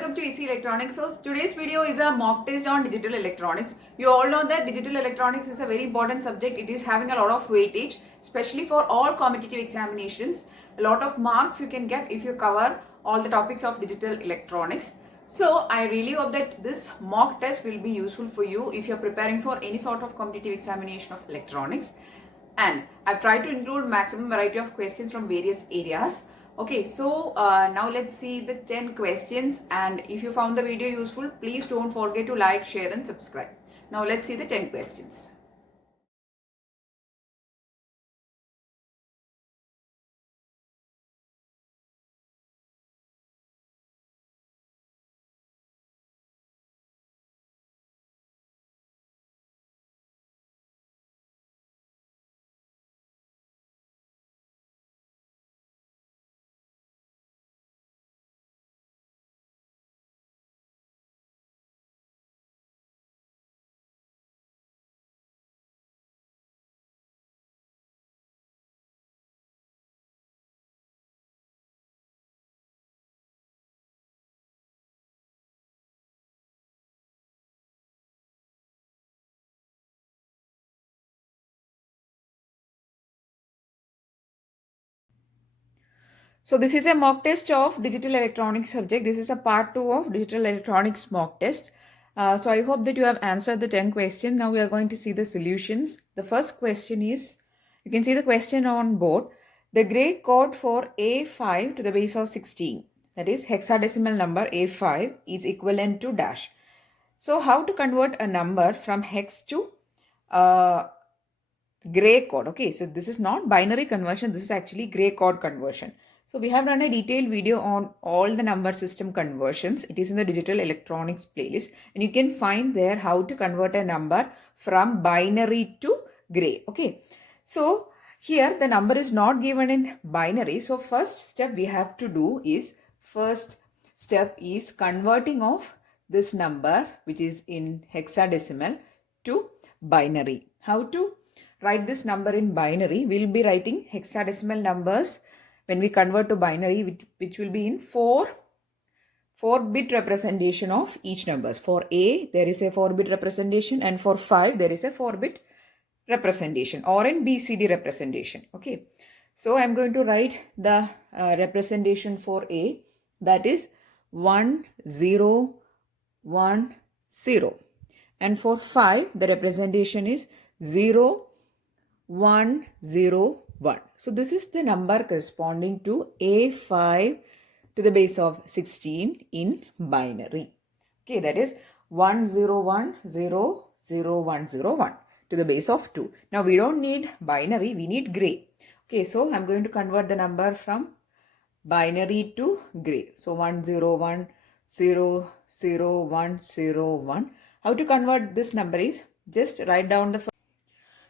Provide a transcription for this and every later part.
welcome to EC Electronics. So today's video is a mock test on digital electronics. You all know that digital electronics is a very important subject. It is having a lot of weightage, especially for all competitive examinations. A lot of marks you can get if you cover all the topics of digital electronics. So I really hope that this mock test will be useful for you if you're preparing for any sort of competitive examination of electronics. And I've tried to include maximum variety of questions from various areas. Okay, so now let's see the 10 questions, and if you found the video useful, please don't forget to like, share and subscribe. Now let's see the 10 questions. So this is a mock test of digital electronics subject. This is a part 2 of digital electronics mock test. So I hope that you have answered the 10 questions. Now we are going to see the solutions. The first question is, you can see the question on board. The Gray code for A5 to the base of 16, that is hexadecimal number A5 is equivalent to dash. So how to convert a number from hex to Gray code? Okay, so this is not binary conversion, this is actually Gray code conversion. So we have done a detailed video on all the number system conversions. It is in the digital electronics playlist, and you can find there how to convert a number from binary to gray. Okay, so here the number is not given in binary. So first step we have to do is, first step is converting of this number which is in hexadecimal to binary. How to write this number in binary? We'll be writing hexadecimal numbers when we convert to binary, which will be in 4-bit representation of each numbers. For A, there is a 4-bit representation, and for 5, there is a 4-bit representation, or in BCD representation. Okay, so I'm going to write the representation for A, that is 1 0 1 0, and for 5 the representation is 0 1 0 1. So this is the number corresponding to A5 to the base of 16 in binary. Okay, that is 1 0 1 0 0 1 0 1 to the base of 2. Now we don't need binary, we need gray. Okay, so I'm going to convert the number from binary to gray. So 1 0 1 0 0 1 0 1. How to convert this number is, just write down the.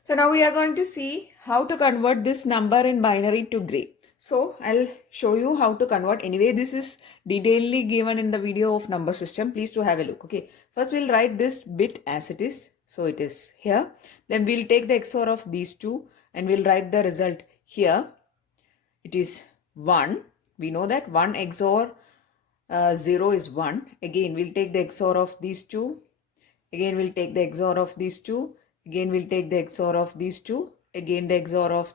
So now we are going to see how to convert this number in binary to gray. So I'll show you how to convert. Anyway, this is detailedly given in the video of number system. Please to have a look. Okay, first we'll write this bit as it is. So it is here. Then we'll take the XOR of these two and we'll write the result here. It is 1. We know that 1 XOR 0 is 1. Again, we'll take the XOR of these two. Again, we'll take the XOR of these two. Again, we'll take the XOR of these two. Again, the XOR of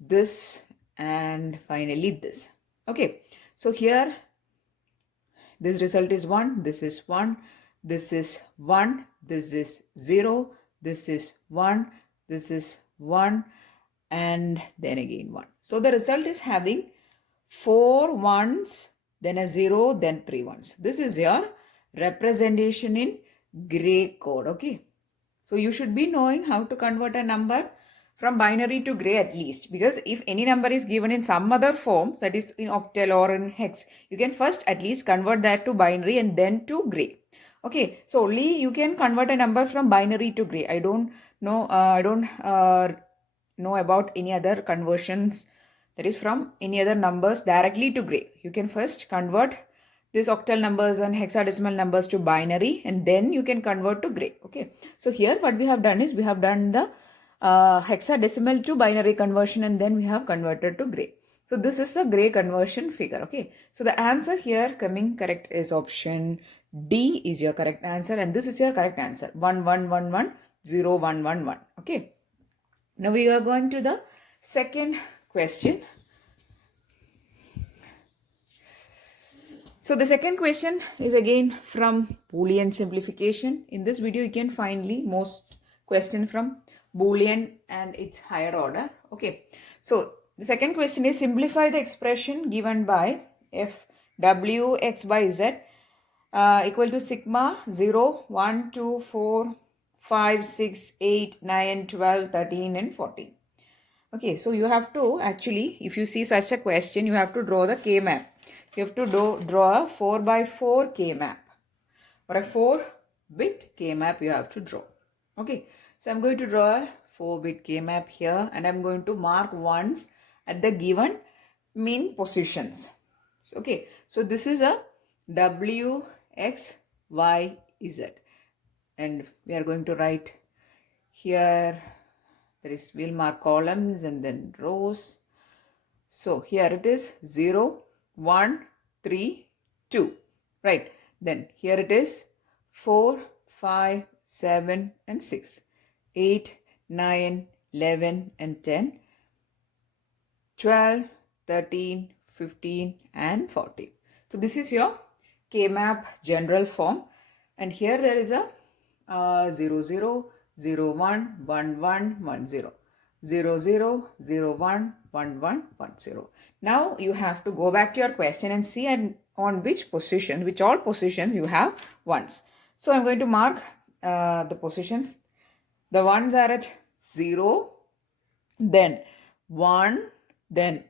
this, and finally this. Okay, so here this result is 1, this is 1, this is 1, this is 0, this is 1, this is 1, and then again 1. So the result is having 4 ones, then a 0, then 3 ones. This is your representation in gray code. Okay, so you should be knowing how to convert a number from binary to gray at least, because if any number is given in some other form, that is in octal or in hex, you can first at least convert that to binary and then to gray. Okay, so only you can convert a number from binary to gray. I don't know about any other conversions, that is from any other numbers directly to gray. You can first convert these octal numbers and hexadecimal numbers to binary, and then you can convert to gray. Okay, so here what we have done is, we have done the hexadecimal to binary conversion, and then we have converted to gray. So this is a gray conversion figure. Okay. So the answer here coming correct is option D is your correct answer, and this is your correct answer. 1 1 1 1 0 1 1 1. Okay. Now we are going to the second question. So the second question is again from Boolean simplification. In this video, you can find most question from Boolean and its higher order. Okay. So the second question is simplify the expression given by f w x by z equal to sigma 0, 1, 2, 4, 5, 6, 8, 9, 12, 13 and 14. Okay, so you have to actually, if you see such a question, you have to draw the K-map. You have to draw a 4 by 4 K-map or a 4-bit K-map you have to draw. Okay, so I'm going to draw a 4-bit K-map here and I'm going to mark ones at the given mean positions. So, okay, so this is a W, X, Y, Z. And we are going to write here, we'll mark columns and then rows. So here it is 0, 1, 3, 2. Right. Then here it is 4, 5, 7 and 6. 8, 9, 11 and 10. 12, 13, 15 and 14. So this is your K-map general form. And here there is a 0, 0, 0, 1, 1, 1, 1, 0. 0, 0, 0, 1, 1, 1, 1, 0. Now you have to go back to your question and see on which all positions you have ones. So I'm going to mark the positions. The ones are at 0, then 1, then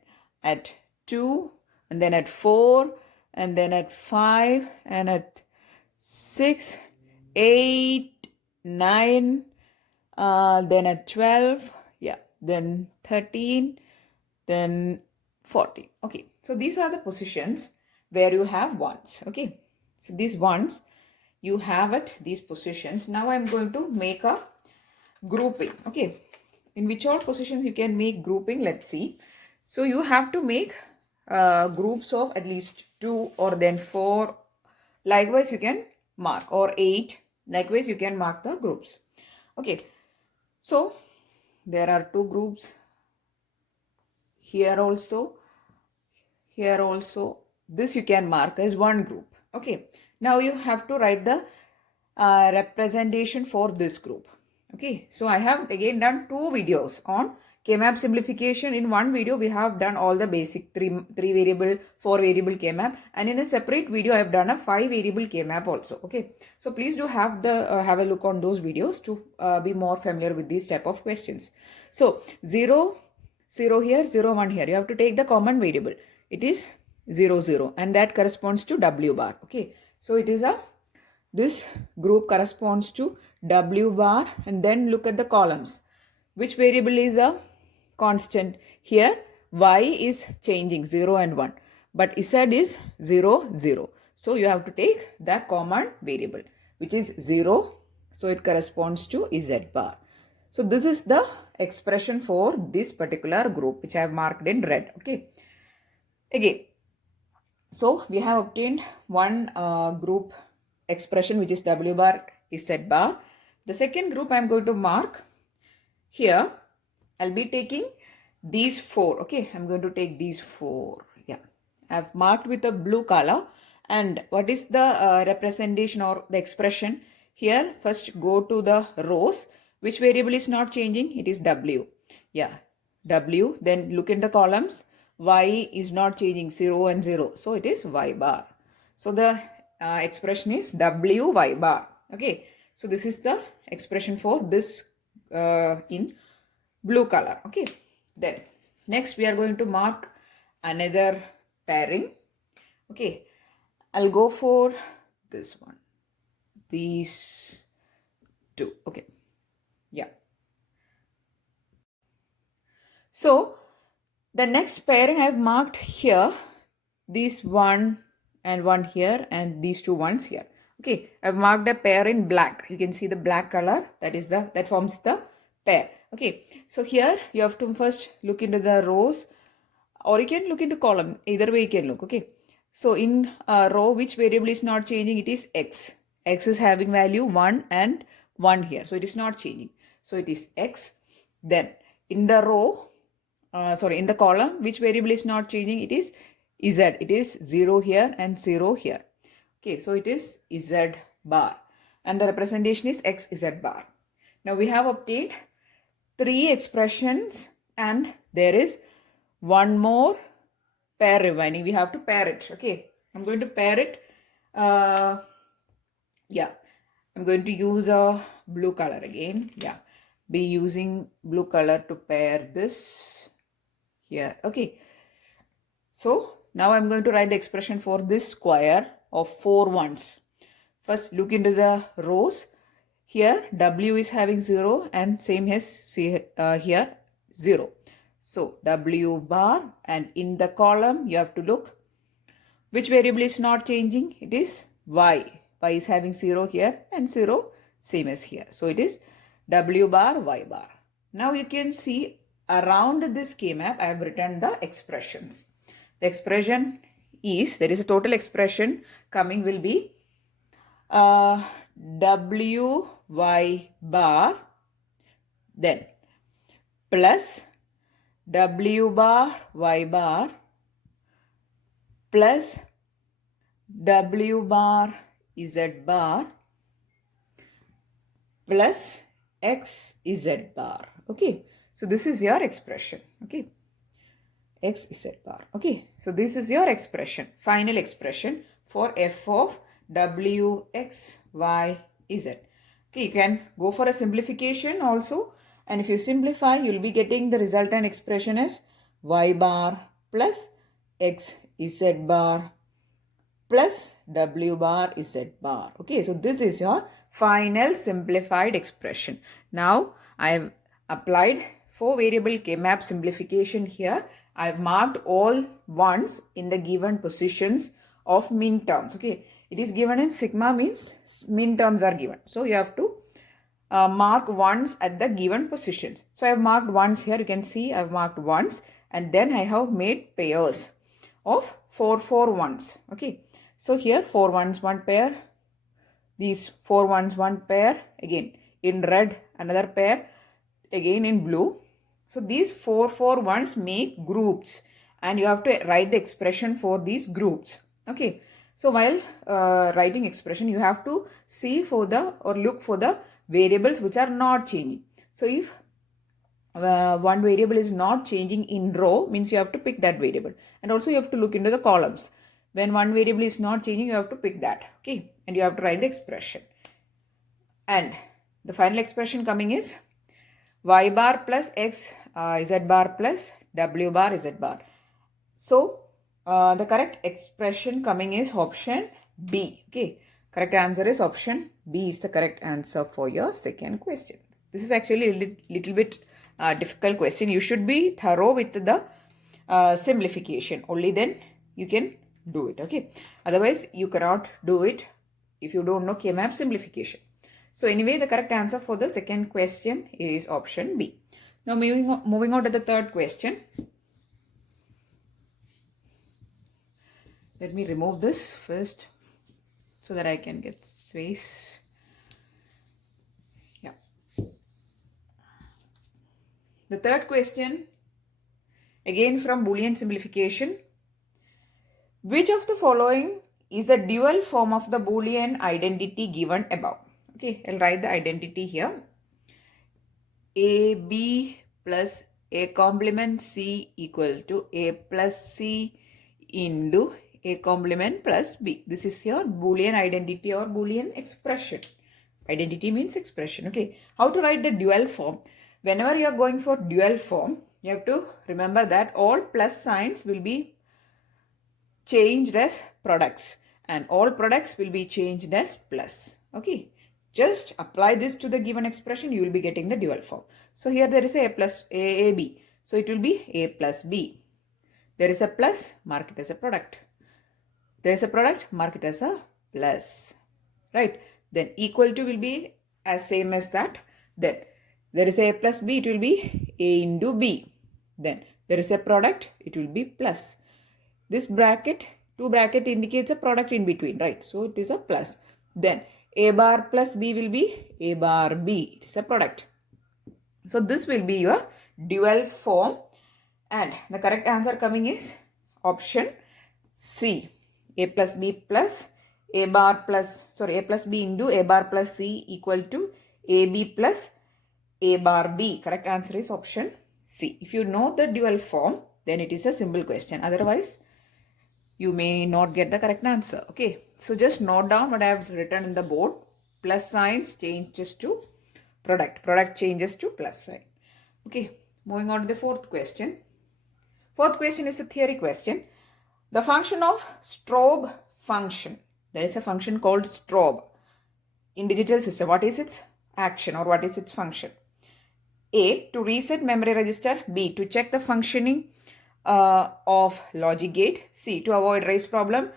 at 2, and then at 4, and then at 5, and at 6, 8, 9, then at 12, yeah, then 13, then 14. Okay, so these are the positions where you have ones. Okay, so these ones you have at these positions. Now I'm going to make a grouping. Okay, in which all positions you can make grouping, let's see. So you have to make groups of at least 2 or then 4. Likewise you can mark, or 8. Likewise you can mark the groups. Okay, so there are 2 groups here also, here also. This you can mark as 1 group. Okay, now you have to write the representation for this group. Okay, so I have again done 2 videos on K-map simplification. In one video we have done all the basic 3 variable, 4 variable K-map, and in a separate video I have done a 5 variable K-map also. Okay, so please do have a look on those videos to be more familiar with these type of questions. So 0, 0 here, 0, 1 here. You have to take the common variable. It is 0, 0, and that corresponds to W bar. Okay, so it is this group corresponds to W bar, and then look at the columns. Which variable is a constant? Here Y is changing 0 and 1, but Z is 0, 0. So you have to take the common variable, which is 0. So it corresponds to Z bar. So this is the expression for this particular group, which I have marked in red. Okay. Again, so we have obtained one group expression, which is W bar is Z bar. The second group I am going to mark here. I'll be taking these 4. Okay, I'm going to take these 4. Yeah, I've marked with a blue color. And what is the representation or the expression? Here, first go to the rows. Which variable is not changing? It is W. Yeah, W. Then look in the columns. Y is not changing, 0 and 0. So it is Y bar. So the expression is W Y bar. Okay, so this is the expression for this in blue color. Okay, then next we are going to mark another pairing. Okay, I'll go for this one, these 2. Okay, yeah. So the next pairing I have marked here, these 1 and 1 here, and these 2 ones here. Okay, I've marked a pair in black. You can see the black color, that forms the pair. Okay, so here you have to first look into the rows. or you can look into column. Either way you can look. Okay. So in row, which variable is not changing? It is x. X is having value 1 and 1 here. So it is not changing. So it is x. Then in the row, in the column, which variable is not changing? It is z. It is 0 here and 0 here. Okay, so it is z bar. And the representation is x z bar. Now we have obtained 3 expressions and there is one more pair remaining. We have to pair it. Okay, I'm going to pair it. Yeah, I'm going to use a blue color again. Yeah, be using blue color to pair this here. Okay, so now I'm going to write the expression for this square of 4 ones. First, look into the rows. Here, W is having 0 and same as here 0. So, W bar, and in the column, you have to look. Which variable is not changing? It is Y. Y is having 0 here and 0 same as here. So, it is W bar, Y bar. Now, you can see around this K-map, I have written the expressions. The expression is, there is a total expression coming will be W y bar, then plus W bar y bar plus W bar z bar plus x z bar. Okay, so this is your expression. Okay, x z bar. Okay, so this is your expression, final expression for f of w x y z. Okay, you can go for a simplification also, and if you simplify, you will be getting the resultant expression as y bar plus x z bar plus w bar z bar. Okay, so this is your final simplified expression. Now, I have applied 4 variable K-map simplification here. I have marked all ones in the given positions of min terms. Okay, it is given in sigma, means min terms are given. So, you have to mark ones at the given positions. So, I have marked ones here. You can see I have marked ones, and then I have made pairs of 4 ones. Okay, so here 4 ones 1 pair, these 4 ones 1 pair, again in red another pair, again in blue. So these 4 ones make groups, and you have to write the expression for these groups. Okay, so while writing expression, you have to see for the or look for the variables which are not changing. So if one variable is not changing in row, means you have to pick that variable, and also you have to look into the columns. When one variable is not changing, you have to pick that. Okay, and you have to write the expression, and the final expression coming is y bar plus x z bar plus w bar z bar. So the correct expression coming is option B. Okay, correct answer is option B is the correct answer for your second question. This is actually a little bit difficult question. You should be thorough with the simplification. Only then you can do it. Okay, otherwise you cannot do it if you don't know K-map simplification. So anyway, the correct answer for the second question is option B. Now moving on to the third question. Let me remove this first so that I can get space. Yeah. The third question, again from Boolean simplification. Which of the following is a dual form of the Boolean identity given above? Okay, I'll write the identity here. AB plus A complement C equal to A plus C into A complement plus B. This is your Boolean identity or Boolean expression. Identity means expression. Okay, how to write the dual form? Whenever you are going for dual form, you have to remember that all plus signs will be changed as products, and all products will be changed as plus. Okay, just apply this to the given expression, you will be getting the dual form. So here there is a plus AB, so it will be A plus B. There is a plus, mark it as a product. There is a product, mark it as a plus. Right, then equal to will be as same as that. Then there is a plus B, it will be A into B. Then there is a product, it will be plus. This bracket, 2 bracket indicates a product in between, right? So it is a plus. Then A bar plus B will be A bar B. It is a product. So this will be your dual form, and the correct answer coming is option C. A plus B plus A bar plus, sorry, A plus B into A bar plus C equal to AB plus A bar B. Correct answer is option C. If you know the dual form, then it is a simple question. Otherwise, you may not get the correct answer. Okay, so just note down what I have written in the board. Plus signs changes to product. Product changes to plus sign. Okay, moving on to the fourth question. Fourth question is a theory question. The function of strobe function. There is a function called strobe in digital system. What is its action or what is its function? A, to reset memory register. B, to check the functioning of logic gate. C, to avoid race problem.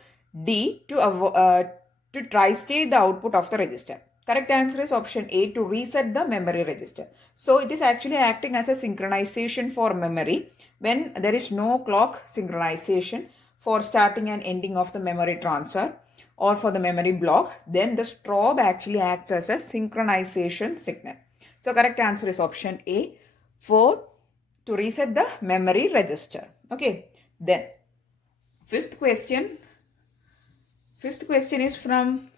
D, to tri-state the output of the register. Correct answer is option A, to reset the memory register. So it is actually acting as a synchronization for memory when there is no clock synchronization for starting and ending of the memory transfer or for the memory block. Then the strobe actually acts as a synchronization signal. So correct answer is option A, for to reset the memory register. Okay, then fifth question is from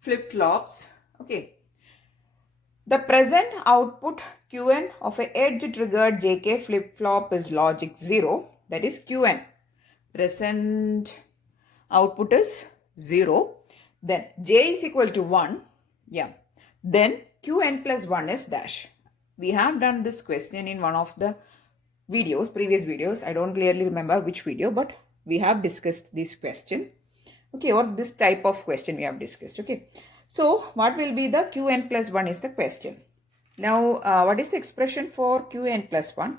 flip-flops. Okay, the present output Qn of a edge triggered JK flip-flop is logic 0. That is Qn. Present output is 0. Then J is equal to 1. Yeah. Then Qn plus 1 is dash. We have done this question in one of the videos, previous videos. I don't clearly remember which video, but we have discussed this question. Okay, or this type of question we have discussed. Okay, so what will be the Qn plus 1 is the question. Now, what is the expression for Qn plus 1?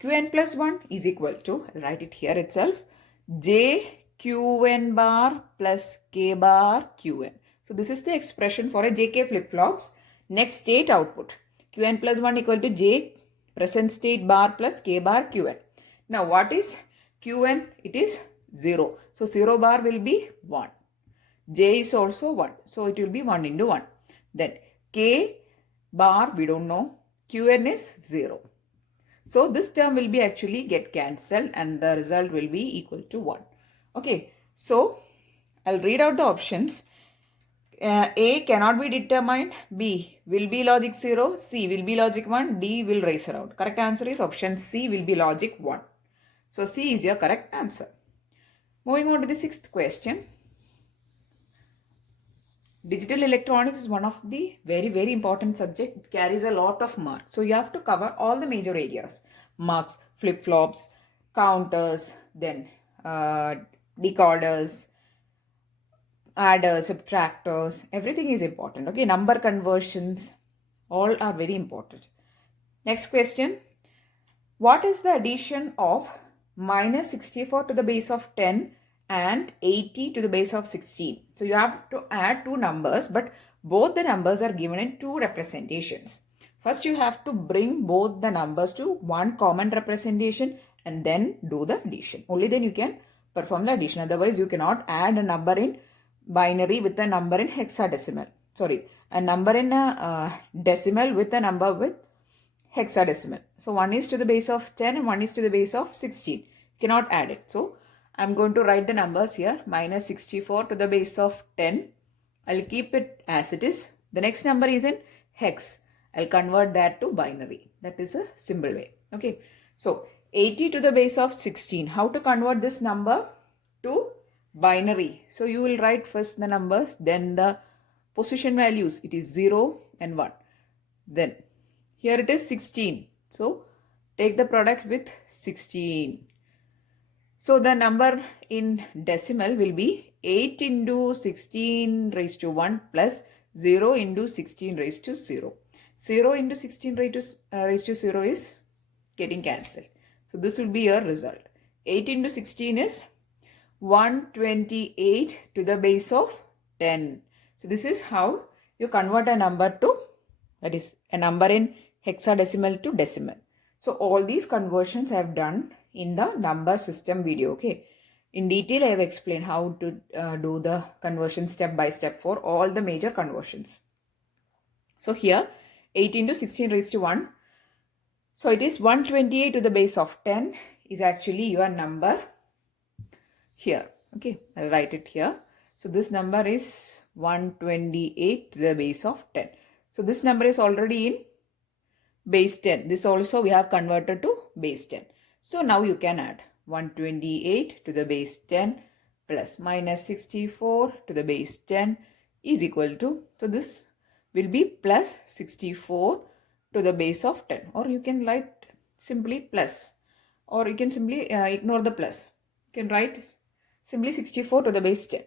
Qn plus 1 is equal to, I'll write it here itself, J Qn bar plus K bar Qn. So this is the expression for a JK flip-flops next state output. Qn plus 1 equal to J present state bar plus K bar Qn. Now what is Qn? It is 0. So 0 bar will be 1. J is also 1. So it will be 1 into 1. Then K bar we don't know. Qn is 0. So this term will be actually get cancelled and the result will be equal to 1. Okay. So I'll read out the options. A cannot be determined, B will be logic 0, C will be logic 1, D will race around. Correct answer is option C will be logic 1. So C is your correct answer. Moving on to the sixth question. Digital electronics is one of the very important subject. It carries a lot of marks. So you have to cover all the major areas. Marks, flip-flops, counters, then decoders, adders, subtractors, everything is important. Okay, number conversions, all are very important. Next question. What is the addition of minus 64 to the base of 10 and 80 to the base of 16? So you have to add two numbers, but both the numbers are given in two representations. First, you have to bring both the numbers to one common representation and then do the addition. Only then you can perform the addition. Otherwise, you cannot add a number in binary with a number in hexadecimal. Sorry, a number in a decimal with a number with hexadecimal. So one is to the base of 10 and one is to the base of 16. You cannot add it. So I'm going to write the numbers here. Minus 64 to the base of 10. I'll keep it as it is. The next number is in hex. I'll convert that to binary. That is a simple way. Okay. So 80 to the base of 16. How to convert this number to binary? So you will write first the numbers, then the position values. It is 0 and 1. Then here it is 16. So take the product with 16. So the number in decimal will be 8 into 16 raised to 1 plus 0 into 16 raised to 0. 0 into 16 raised to 0 is getting cancelled. So this will be your result. 8 into 16 is 128 to the base of 10. So this is how you convert a number to, that is a number in hexadecimal to decimal. So all these conversions I have done in the number system video. Okay. In detail, I have explained how to do the conversion step by step for all the major conversions. So here 8 into 16 raised to 1. So it is 128 to the base of 10 is actually your number here. Okay, I'll write it here. So this number is 128 to the base of 10. So this number is already in base 10. This also we have converted to base 10. So now you can add 128 to the base 10 plus minus 64 to the base 10 is equal to, so this will be plus 64 to the base of 10, or you can write simply plus, or you can simply ignore the plus. You can write simply 64 to the base 10.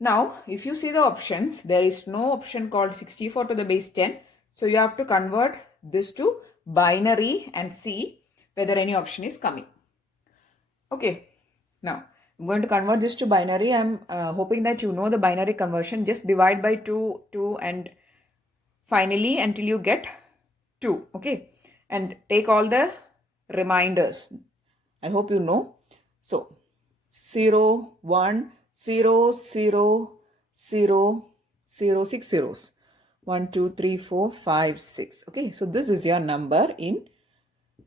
Now, if you see the options, there is no option called 64 to the base 10. So you have to convert this to binary and see whether any option is coming. Okay. Now, I'm going to convert this to binary. I'm hoping that you know the binary conversion. Just divide by 2, 2 and finally until you get 2. Okay. And take all the reminders. I hope you know. So, 0, 1, 0, 0, 0, 0, 6 zeros. 1, 2, 3, 4, 5, 6. Okay, so this is your number in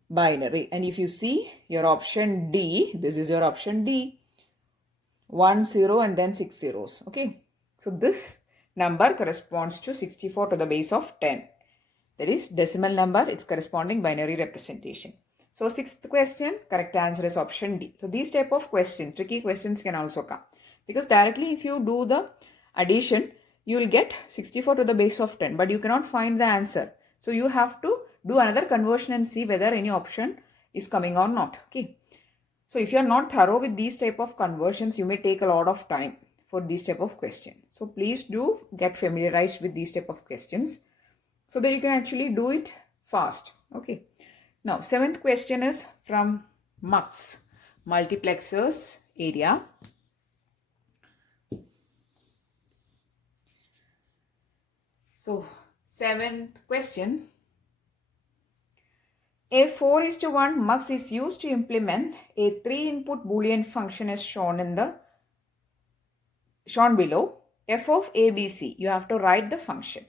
binary. And if you see your option D, this is your option D. 1, 0 and then 6 zeros. Okay, so this number corresponds to 64 to the base of 10. That is decimal number, its corresponding binary representation. So sixth question, correct answer is option D. So these type of questions, tricky questions can also come. Because directly if you do the addition, you will get 64 to the base of 10. But you cannot find the answer. So you have to do another conversion and see whether any option is coming or not. Okay. So if you are not thorough with these type of conversions, you may take a lot of time for these type of questions. So please do get familiarized with these type of questions so that you can actually do it fast. Okay. Now, seventh question is from MUX, multiplexers area. So, seventh question. A 4:1 MUX is used to implement a 3-input Boolean function as shown below. F of ABC. You have to write the function.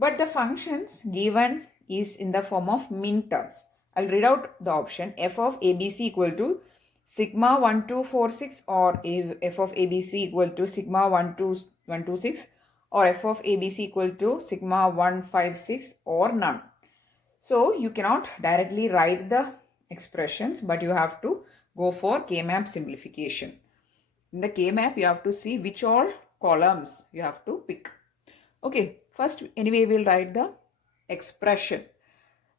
But the functions given is in the form of min terms. I'll read out the option. F of ABC equal to sigma 1246 or F of ABC equal to sigma 126 or F of ABC equal to sigma 156 or none. So you cannot directly write the expressions, but you have to go for K-map simplification. In the K-map, you have to see which all columns you have to pick. Okay, first anyway we'll write the expression.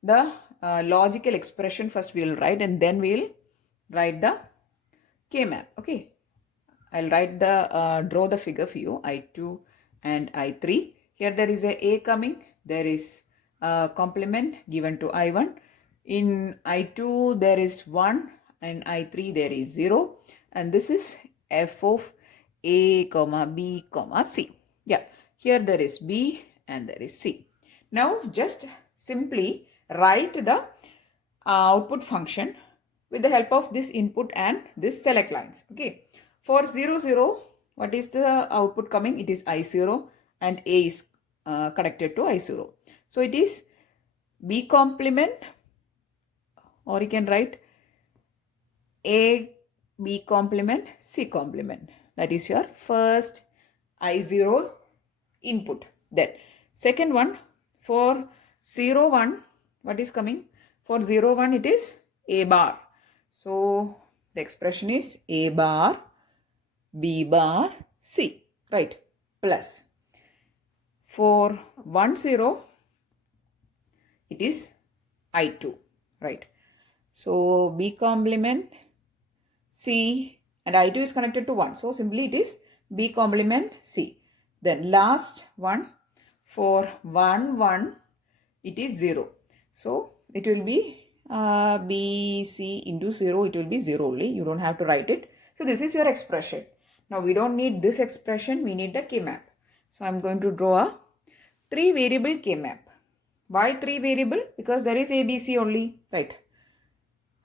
The logical expression first we'll write and then we'll write the K-map. Okay, I'll write the draw the figure for you, I2 and I3. Here there is a coming, there is a complement given to I1. In I2 there is 1 and I3 there is 0, and this is F of A, B, C. Yeah, here there is B and there is C. Now just simply write the output function with the help of this input and this select lines. Okay. For 0, 0, what is the output coming? It is I0 and A is connected to I0. So it is B complement, or you can write A, B complement, C complement. That is your first I0 input. Then second one, for 0, 1, what is coming? For 0, 1, it is A bar. So the expression is A bar, B bar, C, right? Plus for 1, 0, it is I2, right? So B complement, C, and I2 is connected to 1. So simply it is B complement C. Then last one, for 1, 1, it is 0. So it will be B, C into 0. It will be 0 only. You don't have to write it. So this is your expression. Now we don't need this expression. We need the K-map. So I'm going to draw a 3-variable K-map. Why 3 variable? Because there is ABC only, right?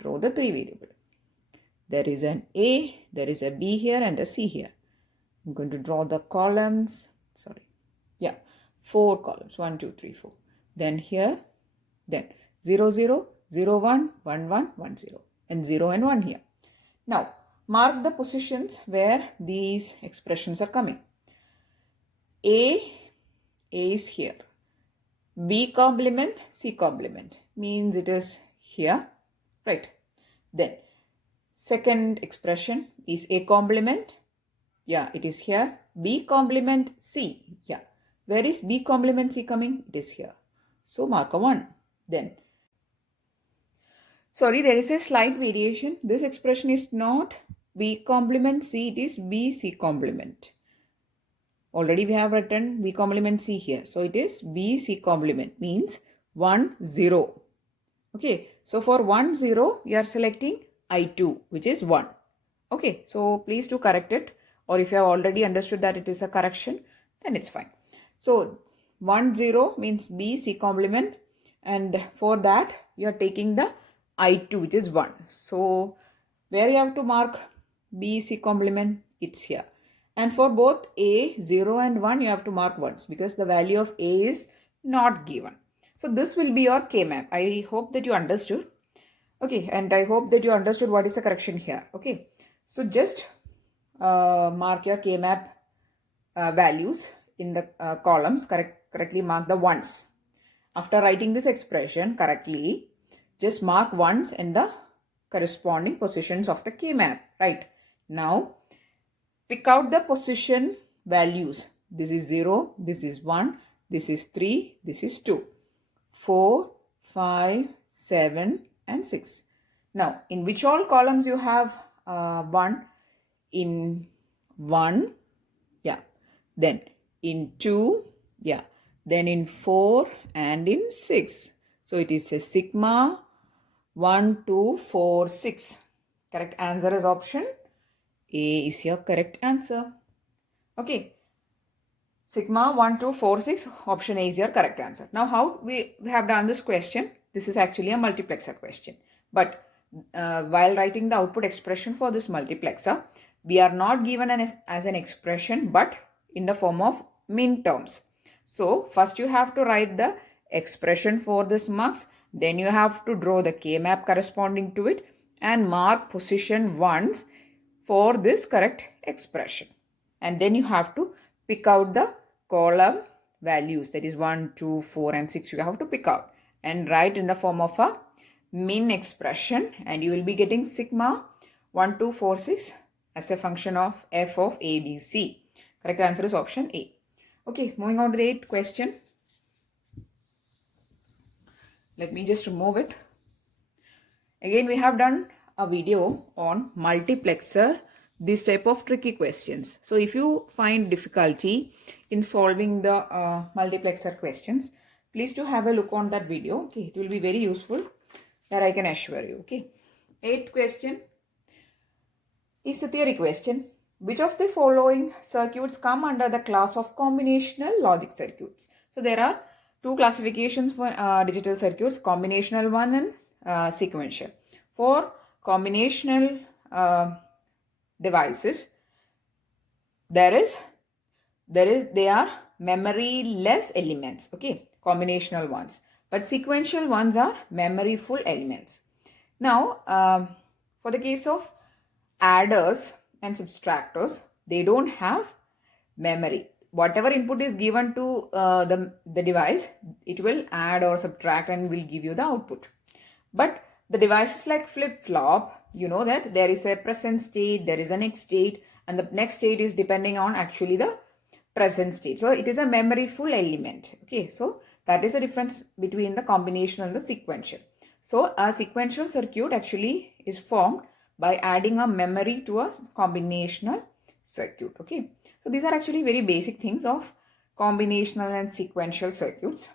Draw the 3 variable. There is an A, there is a B here and a C here. I'm going to draw the columns. 4 columns. 1, 2, 3, 4. Then here, then 0, 0, 0, 1, 1, 1, 1, 0. And 0 and 1 here. Now, mark the positions where these expressions are coming. A is here. B complement, C complement means it is here, right? Then second expression is A complement. Yeah, it is here. B complement C. Yeah. Where is B complement C coming? It is here. So mark a 1. Then, sorry, there is a slight variation. This expression is not B complement C, it is B C complement. Already we have written B complement C here. So it is B C complement means 1, 0. Okay. So for 1, 0, you are selecting I2, which is 1. Okay. So please do correct it. Or if you have already understood that it is a correction, then it's fine. So 1, 0 means B C complement. And for that, you are taking the I2, which is 1. So where you have to mark B C complement, it's here. And for both A, 0 and 1, you have to mark 1s because the value of A is not given. So this will be your K-map. I hope that you understood. Okay, and I hope that you understood what is the correction here. Okay, so just mark your K-map values in the columns. Correctly mark the 1s. After writing this expression correctly, just mark 1s in the corresponding positions of the K-map. Right, now pick out the position values. This is 0, this is 1, this is 3, this is 2, 4, 5, 7 and 6. Now, in which all columns you have 1? In 1, yeah. Then in 2, yeah. Then in 4 and in 6. So it is a sigma 1, 2, 4, 6. Correct answer is option A is your correct answer. Okay. Sigma 1, 2, 4, 6. Option A is your correct answer. Now how we have done this question? This is actually a multiplexer question. But while writing the output expression for this multiplexer, we are not given as an expression but in the form of min terms. So first you have to write the expression for this mux. Then you have to draw the K-map corresponding to it and mark position 1s for this correct expression. And then you have to pick out the column values, that is 1, 2, 4 and 6 you have to pick out and write in the form of a min expression, and you will be getting sigma 1, 2, 4, 6 as a function of f of a, b, c. Correct answer is option A. Okay, moving on to the 8th question. Let me just remove it. Again, we have done a video on multiplexer, this type of tricky questions. So if you find difficulty in solving the multiplexer questions, please do have a look on that video. Okay, it will be very useful, that I can assure you. Okay, 8th question is a theory question. Which of the following circuits come under the class of combinational logic circuits? So there are two classifications for digital circuits, combinational one and sequential. For combinational devices, they are memory-less elements, okay, combinational ones. But sequential ones are memory-full elements. Now, for the case of adders and subtractors, they don't have memory. Whatever input is given to the device, it will add or subtract and will give you the output. But the devices like flip-flop, you know that there is a present state, there is a next state, and the next state is depending on actually the present state. So it is a memory full element. Okay, so that is the difference between the combinational and the sequential. So a sequential circuit actually is formed by adding a memory to a combinational circuit. Okay, so these are actually very basic things of combinational and sequential circuits.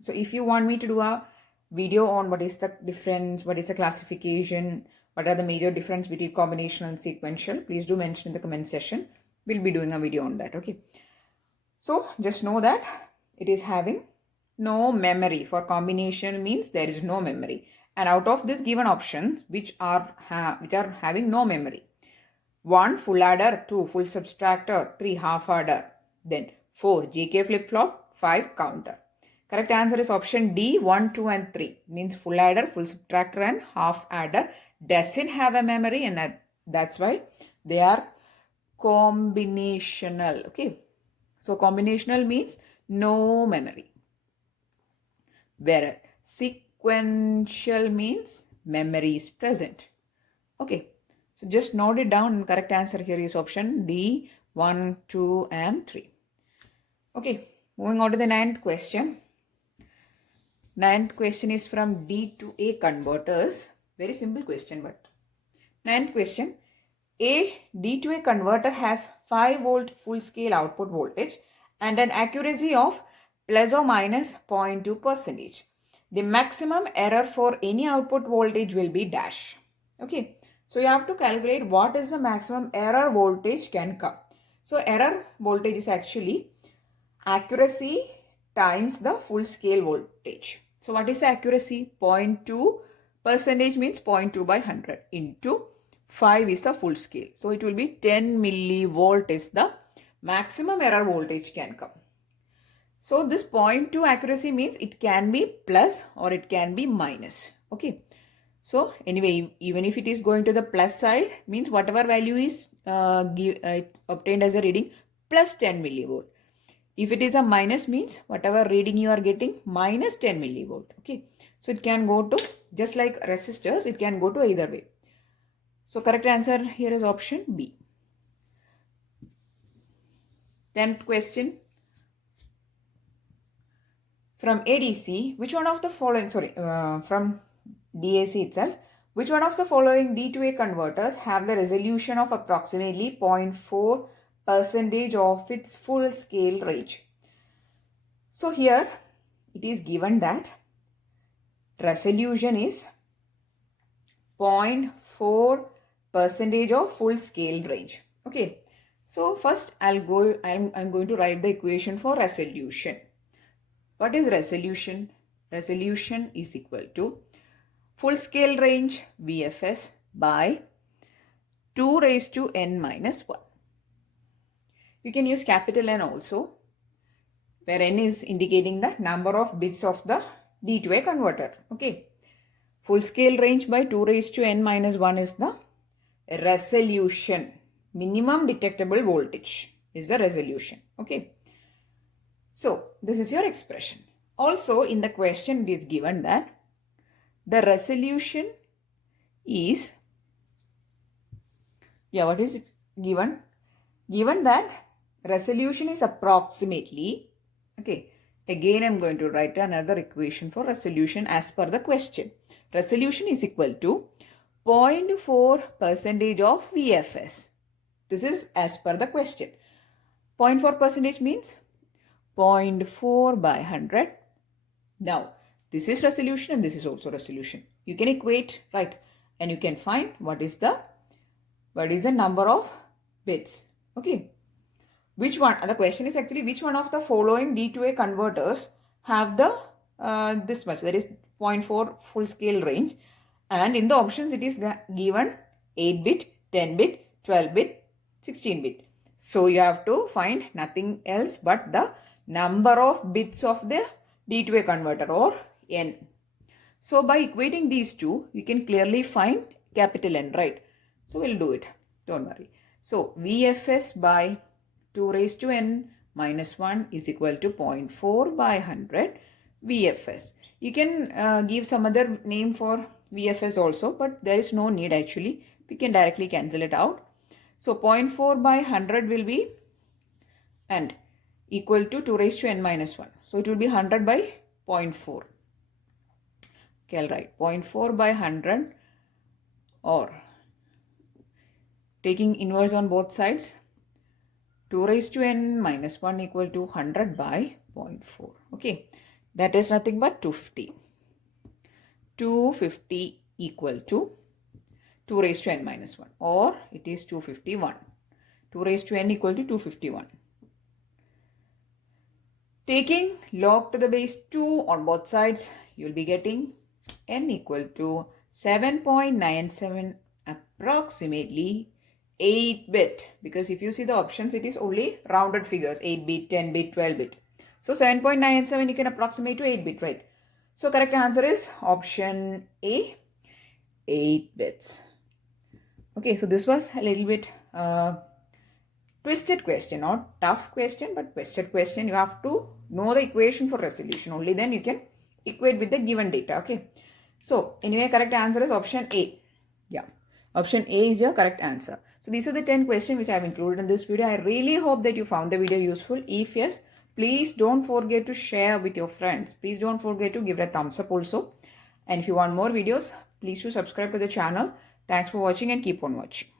So if you want me to do a video on what is the difference, what is the classification, what are the major difference between combinational and sequential, please do mention in the comment section. We'll be doing a video on that. Okay, so just know that it is having no memory. For combination means there is no memory, And out of this given options, which are having no memory, 1 full adder, 2 full subtractor, 3 half adder, then 4 JK flip-flop, 5 counter. Correct answer is option D, 1, 2 and 3. Means full adder, full subtractor and half adder doesn't have a memory, and that's why they are combinational. Okay. So combinational means no memory. Whereas sequential means memory is present. Okay. So just note it down, and correct answer here is option D, 1, 2 and 3. Okay. Moving on to the 9th question. 9th question is from D to A converters. Very simple question, but 9th question. A D to A converter has 5 volt full scale output voltage and an accuracy of plus or minus 0.2%. The maximum error for any output voltage will be dash. Okay. So you have to calculate what is the maximum error voltage can come. So error voltage is actually accuracy times the full scale voltage. So what is the accuracy? 0.2% means 0.2 by 100 into 5 is the full scale. So it will be 10 millivolt is the maximum error voltage can come. So this 0.2 accuracy means it can be plus or it can be minus. Okay. So anyway, even if it is going to the plus side, means whatever value is obtained as a reading plus 10 millivolt. If it is a minus means whatever reading you are getting minus 10 millivolt. Okay. So it can go to, just like resistors, it can go to either way. So correct answer here is option B. 10th question. From ADC, which one of the following, from DAC itself, which one of the following D to A converters have the resolution of approximately 0.4% of its full scale range? So here it is given that resolution is 0.4% of full scale range. Okay. So first I'm going to write the equation for resolution. What is resolution? Resolution is equal to full scale range VFS by 2 raised to n minus 1. You can use capital N also, where n is indicating the number of bits of the D to A converter. Okay. Full scale range by 2 raised to n minus 1 is the resolution. Minimum detectable voltage is the resolution. Okay. So this is your expression. Also in the question it is given that the resolution is, what is it given? Given that resolution is approximately, okay, again I'm going to write another equation for resolution as per the question. Resolution is equal to 0.4% of VFS. This is as per the question. 0.4% means 0.4 by 100. Now, this is resolution and this is also resolution. You can equate, right? And you can find what is the number of bits. Okay. Which one? The question is actually which one of the following D to A converters have the this much, that is 0.4 full scale range, and in the options it is given 8-bit, 10-bit, 12-bit, 16-bit. So you have to find nothing else but the number of bits of the D to A converter, or N. So by equating these two, you can clearly find capital N, right? So we'll do it. Don't worry. So VFS by 2 raised to n minus 1 is equal to 0.4 by 100 VFS. You can give some other name for VFS also, but there is no need actually. We can directly cancel it out. So 0.4 by 100 will be and equal to 2 raised to n minus 1. So it will be 100 by 0.4. Okay, I'll write 0.4 by 100, or taking inverse on both sides, 2 raised to n minus 1 equal to 100 by 0.4. Okay, that is nothing but 250. 250 equal to 2 raised to n minus 1, or it is 251. 2 raised to n equal to 251. Taking log to the base 2 on both sides, you will be getting n equal to 7.97 approximately 8-bit, because if you see the options, it is only rounded figures, 8-bit, 10-bit, 12-bit. So 7.97 you can approximate to 8-bit, right? So correct answer is option A, 8 bits. Okay, so this was a little bit twisted question, not tough question, but twisted question. You have to know the equation for resolution. Only then you can equate with the given data. Okay. So anyway, correct answer is option A. Yeah. Option A is your correct answer. So these are the 10 questions which I have included in this video. I really hope that you found the video useful. If yes, please don't forget to share with your friends. Please don't forget to give it a thumbs up also. And if you want more videos, please do subscribe to the channel. Thanks for watching and keep on watching.